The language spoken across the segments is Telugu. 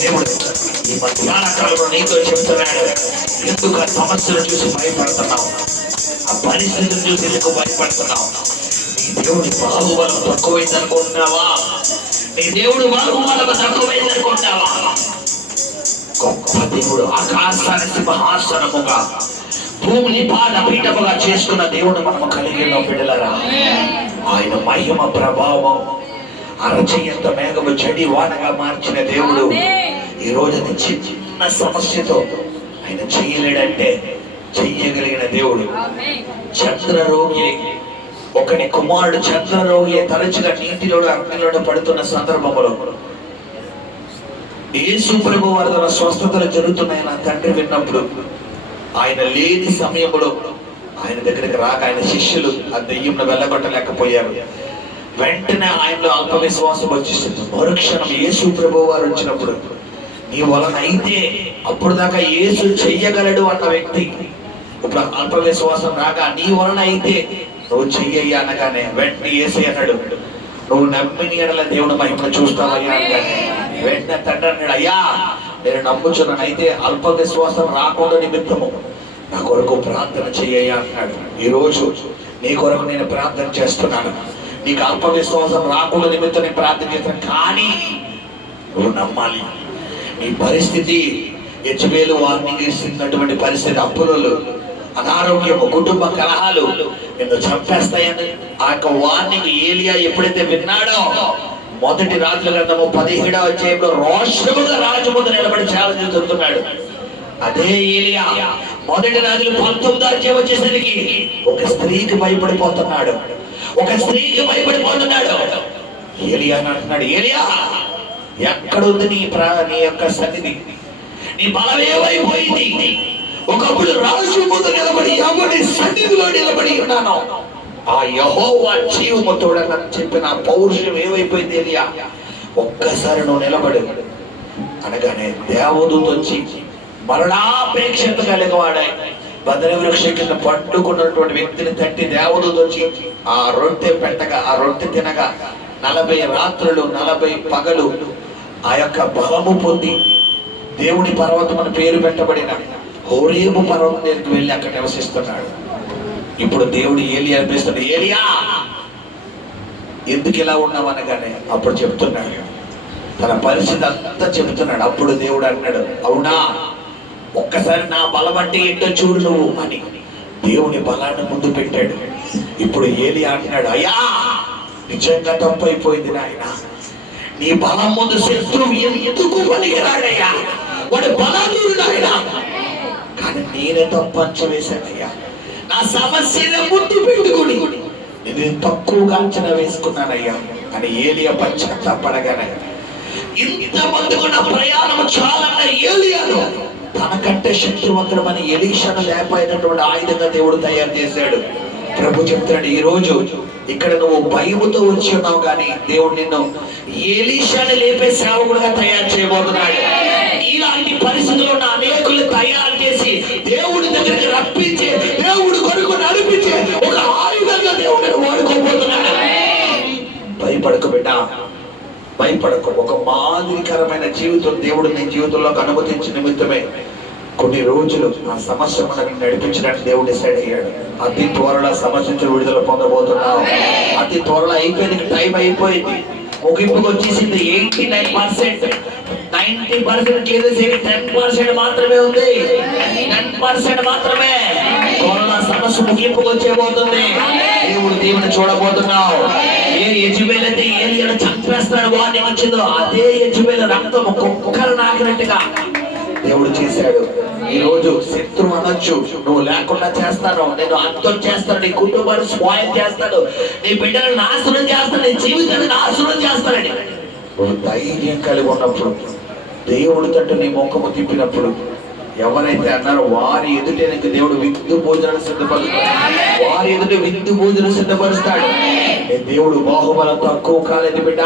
దేవుడు ఈ మధ్యాహ్న కాలంలో నీతో చెప్తున్నాడు. ఎందుకు ఆ సమస్యను చూసి భయపడుతున్నావు? ఆ పరిస్థితిని చూసి ఎందుకు భయపడుతున్నావు? నీ దేవుడి బాహుబలం తక్కువైంది అనుకుంటున్నావా? నీ దేవుడు బాహుబలం తక్కువైంది అనుకుంటున్నావా? గొప్ప దేవుడు, ఆకాశాన్ని సింహాసనముగా భూమిని పాదపీఠముగా చేసుకున్న దేవుడు మనము కలిగి ఉన్న బిడ్డలారా. ఆయన మహిమ ప్రభావం అరచేయంత మేఘము చెడి వానగా మార్చిన దేవుడు ఈ రోజు చిన్న సమస్యతో ఆయన చెయ్యలేడంటే చెయ్యగలిగిన దేవుడు. చంద్రరోగి, ఒకని కుమారుడు చంద్రరోగి తరచుగా నీటిలో అగ్నిలో పడుతున్న సందర్భంలో యేసు ప్రభు వారి ద్వారా స్వస్థతలు జరుగుతున్నాయని ఆ తండ్రి విన్నప్పుడు ఆయన లేని సమయంలో ఆయన దగ్గరికి రాక ఆయన శిష్యులు ఆ దెయ్యంను వెళ్ళగొట్టలేకపోయారు. వెంటనే ఆయనలో అల్ప విశ్వాసం వచ్చేసింది. మరుక్షణం యేసు ప్రభు వారు వచ్చినప్పుడు నీ వలన అయితే, అప్పుడు దాకా యేసు చెయ్యగలడు అన్న వ్యక్తి ఇప్పుడు అల్ప విశ్వాసం రాక నీ వలన అయితే నువ్వు చెయ్యయ్యా అనగానే వెంటనే యేసు అన్నాడు, నువ్వు నమ్మిని ఎడల దేవుని మహిమను చూస్తావయ్యా అనగానే వెంటనే తండ్రి అన్నాడు, అయ్యా నేను నమ్ముచున్నాను, అయితే అల్ప విశ్వాసం రాకుండా నిమిత్తము నా కొరకు ప్రార్థన చెయ్యయ్యా అన్నాడు. ఈరోజు నీ కొరకు నేను ప్రార్థన చేస్తున్నాను. నీకు అల్ప విశ్వాసం రాకుండా నిమిత్తం నేను ప్రార్థన చేస్తాను, కానీ నువ్వు నమ్మాలి. నీ పరిస్థితి యెజబెలు వార్నింగ్ ఇస్తున్నటువంటి పరిస్థితి, అప్పులు, అనారోగ్యము, కుటుంబ కలహాలు నిన్ను చంపేస్తాయని ఆ యొక్క వార్నింగ్ ఏలియా ఎప్పుడైతే విన్నాడో, మొదటి రాజుల గ్రంథము 17వ అధ్యాయంలో రోషముగా రాజు ముందు నిలబడి ఛాలెంజ్ జరుగుతున్నాడు. అదే ఏలియా మొదటి రాజులు 19వ అధ్యాయం వచ్చేసరికి ఒక స్త్రీకి భయపడిపోతున్నాడు. ఏలియా అంటున్నాడు, ఏలియా ఎక్కడుంది నీ యొక్క సన్నిధి? నీ బలం ఏమైపోయింది? ఒకప్పుడు రాజు ముందు నిలబడి ఎవరి సన్నిధిలో నిలబడి ఉన్నాను, ఆ యెహోవా జీవము తోడని చెప్పిన పౌరుషం ఏమైపోయింది ఏలియా? ఒక్కసారి నువ్వు నిలబడు అనగానే దేవదూత వచ్చి మరణాపేక్షత కలిగినవాడై బదరి వృక్షం కింద పట్టుకున్నటువంటి వ్యక్తిని తట్టి దేవదూత వచ్చి ఆ రొట్టె పెట్టగా, ఆ రొట్టె తినగా 40 రాత్రులు 40 పగలు ఆ యొక్క బలము పొంది దేవుని పర్వతం అని పేరు పెట్టబడిన హోరేబు పర్వతం దగ్గరికి వెళ్ళి అక్కడ నివసిస్తున్నాడు. ఇప్పుడు దేవుడు ఏలియా అనిపిస్తున్నాడు, ఏలియా ఎందుకు ఇలా ఉన్నావు అనగానే అప్పుడు చెప్తున్నాడు, తన పరిస్థితి అంతా చెబుతున్నాడు. అప్పుడు దేవుడు అన్నాడు, అవునా, ఒక్కసారి నా బలం అంటే ఏంటో చూడు నువ్వు అని దేవుని బలాన్ని ముందు పెట్టాడు. ఇప్పుడు ఏలియా అంటున్నాడు, అయ్యా నిజంగా తప్పు అయిపోయింది నాయన, నీ బలం ముందు శత్రువు ఎందుకు పనికిరాడయ్యా, వాడు బలాదుడు నాయన, కానీ నేనే తప్పు అంచనా వేశానయ్యా, నా సమస్యను ముందు పెట్టుకుని నేను తక్కువగా అంచనా వేసుకున్నానయ్యా అని ఏలియా పశ్చాత్తాపడగానే ఇంతమందికి నా ప్రయాణం చాలన్న ఏలియాను తనకంటే శక్తివంతుడమని ఎలీషాను లేపైనటువంటి ఆయుధంగా దేవుడు తయారు చేశాడు. ప్రభు చెప్తున్నాడు, ఈ రోజు ఇక్కడ నువ్వు భయముతో వచ్చి ఉన్నావు, కానీ దేవుడు నిన్ను ఎలీషాను లేపే సేవకుడుగా తయారు చేయబోతున్నాడు. ఇలాంటి పరిస్థితుల్లో ఉన్న అనేకులు తయారు చేసి దేవుడి దగ్గరికి రప్పించే, దేవుడు కొరకు నడిపించే ఒక ఆయుధంగా దేవుడిని వాడుకోబోతున్నాడు. భయపడకు బిడ్డ, భయపడకు. ఒక మాదిరికరమైన జీవితం దేవుడు నీ జీవితంలోకి అనుమతించిన నిమిత్తమే కొన్ని రోజులు ఆ సమస్య మనల్ని నడిపించడానికి దేవుడు డిసైడ్ అయ్యాడు. అతి త్వరలో సమస్య నుంచి విడుదల పొందబోతున్నావు. అతి త్వరలో అయిపోయింది, టైం అయిపోయింది, ముగింపుకు వచ్చేసింది. 89%, 90% కేసెస్ 10% మాత్రమే ఉంది. 10% మాత్రమే. త్వరలో సమస్య ముగింపుకు వచ్చేబోతుంది. దేవుడు దేవుని చూడబోతున్నావు. ఏ యెజబెలు అయితే ఏలియాను చంపేస్తాడు వాడిని వచ్చిందో, అదే యెజబెలు రక్తం కుక్కలు నాకినట్టుగా దేవుడు చేశాడు. ఈ రోజు శత్రువు అనొచ్చు, నువ్వు లేకుండా చేస్తాను, నేను అంతం చేస్తాను, నీ కుటుంబాన్ని స్పాయిల్ చేస్తాడు, నీ బిడ్డను నాశనం చేస్తాడు, నీ జీవితాన్ని నాశనం చేస్తాడని నువ్వు ధైర్యం కలిగి ఉన్నప్పుడు, దేవుడి తట్టు నీ ముఖము తిప్పినప్పుడు, ఎవరైతే అన్నారో వారి ఎదుటే నీకు దేవుడు విందు భోజనం సిద్ధపరుస్తాడు. వారి ఎదుట విందు భోజనం సిద్ధపరుస్తాడు. దేవుడు బాహుబలం తక్కువ కాలేదు బిడ్డ,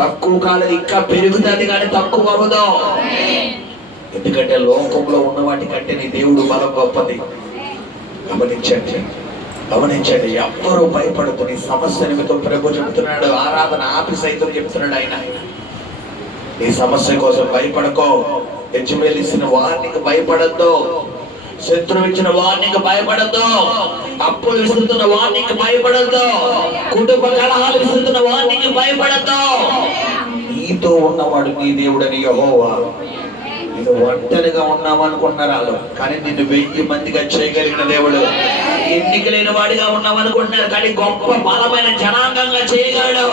తక్కువ కాలేదు, ఇంకా పెరుగుతుంది కానీ తక్కువ అవ్వదు. ఎందుకంటే లోకంలో ఉన్న వాటి కంటే నీ దేవుడు బలం గొప్పది. గమనించండి, గమనించండి. ఎవ్వరూ భయపడుతూ నీ సమస్య నిమిత్తం ప్రభు చెబుతున్నాడు, ఆరాధన ఆపి సైతం చెప్తున్నాడు ఆయన, నీ సమస్య కోసం భయపడకో. యెజబెలు ఇచ్చిన వార్నింగ్ భయపడద్దు. శత్రువు ఇచ్చిన వార్నింగ్ భయపడద్దు, అప్పులు విసురుతున్న వార్నింగ్ భయపడద్దు, కుటుంబ కలహాలు విసురుతున్న వార్నింగ్ భయపడద్దు. నీతో ఉన్నవాడు నీ దేవుడని యెహోవా. నేను ఒంటరిగా ఉన్నామనుకుంటున్నారు వాళ్ళు, కానీ నిన్ను 1000 మందిగా చేయగలిగిన దేవుడు. ఎన్నికలేని వాడిగా ఉన్నామనుకుంటున్నారు, కానీ గొప్ప బలమైన జనాంగంగా చేయగలడు.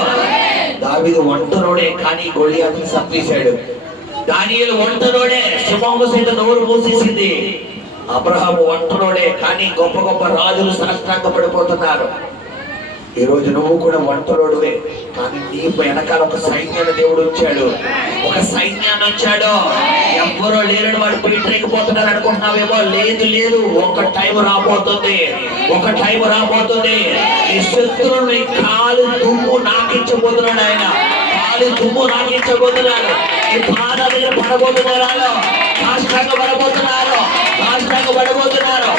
దావీదు ఒంటరోడే, కానీ గొలియాతుని చంపేశాడు. దానియేలు ఒంటరోడే, సింహము సైతం నోరు మూసేసింది. అబ్రహాము ఒంటరోడే, కానీ గొప్ప గొప్ప రాజులు సాష్టాంగపడిపోతున్నారు. ఈ రోజు నువ్వు కూడా ఒంటరోడువే, కానీ నీ వెనకాల ఒక సైన్యాన్ని దేవుడు ఉంచాడు, ఒక సైన్యాన్ని ఉంచాడు. ఎవ్వరో లేరని వాడు పీటరేగిపోతున్నారు అనుకుంటున్నావేమో, లేదు లేదు, ఒక టైం రాబోతుంది, ఒక టైం రాబోతుంది. ఈ శత్రువుని కాలు దుమ్ము నాకించబోతున్నాడు ఆయన, కాలు దుమ్ము నాకించబోతున్నాడు. ఈ పాదాల దగ్గర పడబోతున్నారు, సాష్టాంగ పడబోతున్నారు, సాష్టాంగ పడబోతున్నారు.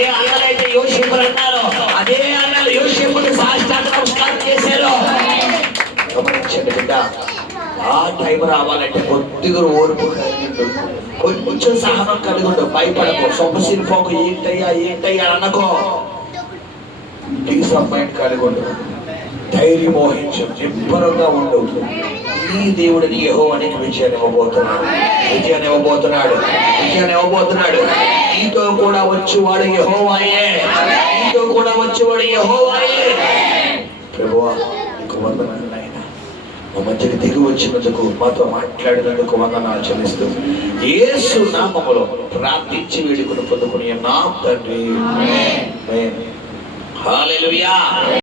ఏ అన్నలైతే యోసేపులు అన్నారు, అదే అన్నలు యోసేపుని సాష్టాంగ నమస్కారం చేశారు. గమనించండి బిడ్డ, ఆ టైం రావాలంటే కొద్దిగా ఓర్పు కలిగి ఉండు, కొంచెం సహనం కలిగి ఉండు. భయపడకు, సొమ్మసిరిపోకు, ఏంటయ్యా ఏంటయ్యా అనుకో. పీస్ ఆఫ్ మైండ్ కలిగి ఉండు, ధైర్యం మోహించు, నిబ్బరంగా ఉండు. ఈ దేవుడిని యెహోవానికి విజయాన్ని ఇవ్వబోతున్నాడు, విజయాన్ని ఇవ్వబోతున్నాడు, విజయాన్ని ఇవ్వబోతున్నాడు. నీతో కూడా వచ్చేవాడు యెహోవాయే, నీతో కూడా వచ్చేవాడు యెహోవాయే. ప్రభువా నీకు వందనాలు నాయనా, మా మధ్యకి దిగి వచ్చినందుకు, మాతో మాట్లాడినందుకు వందనాలు చెల్లిస్తూ యేసు నామములో ప్రార్థించి వేడుకుని పొందుకుని నా తండ్రి. హల్లెలూయా.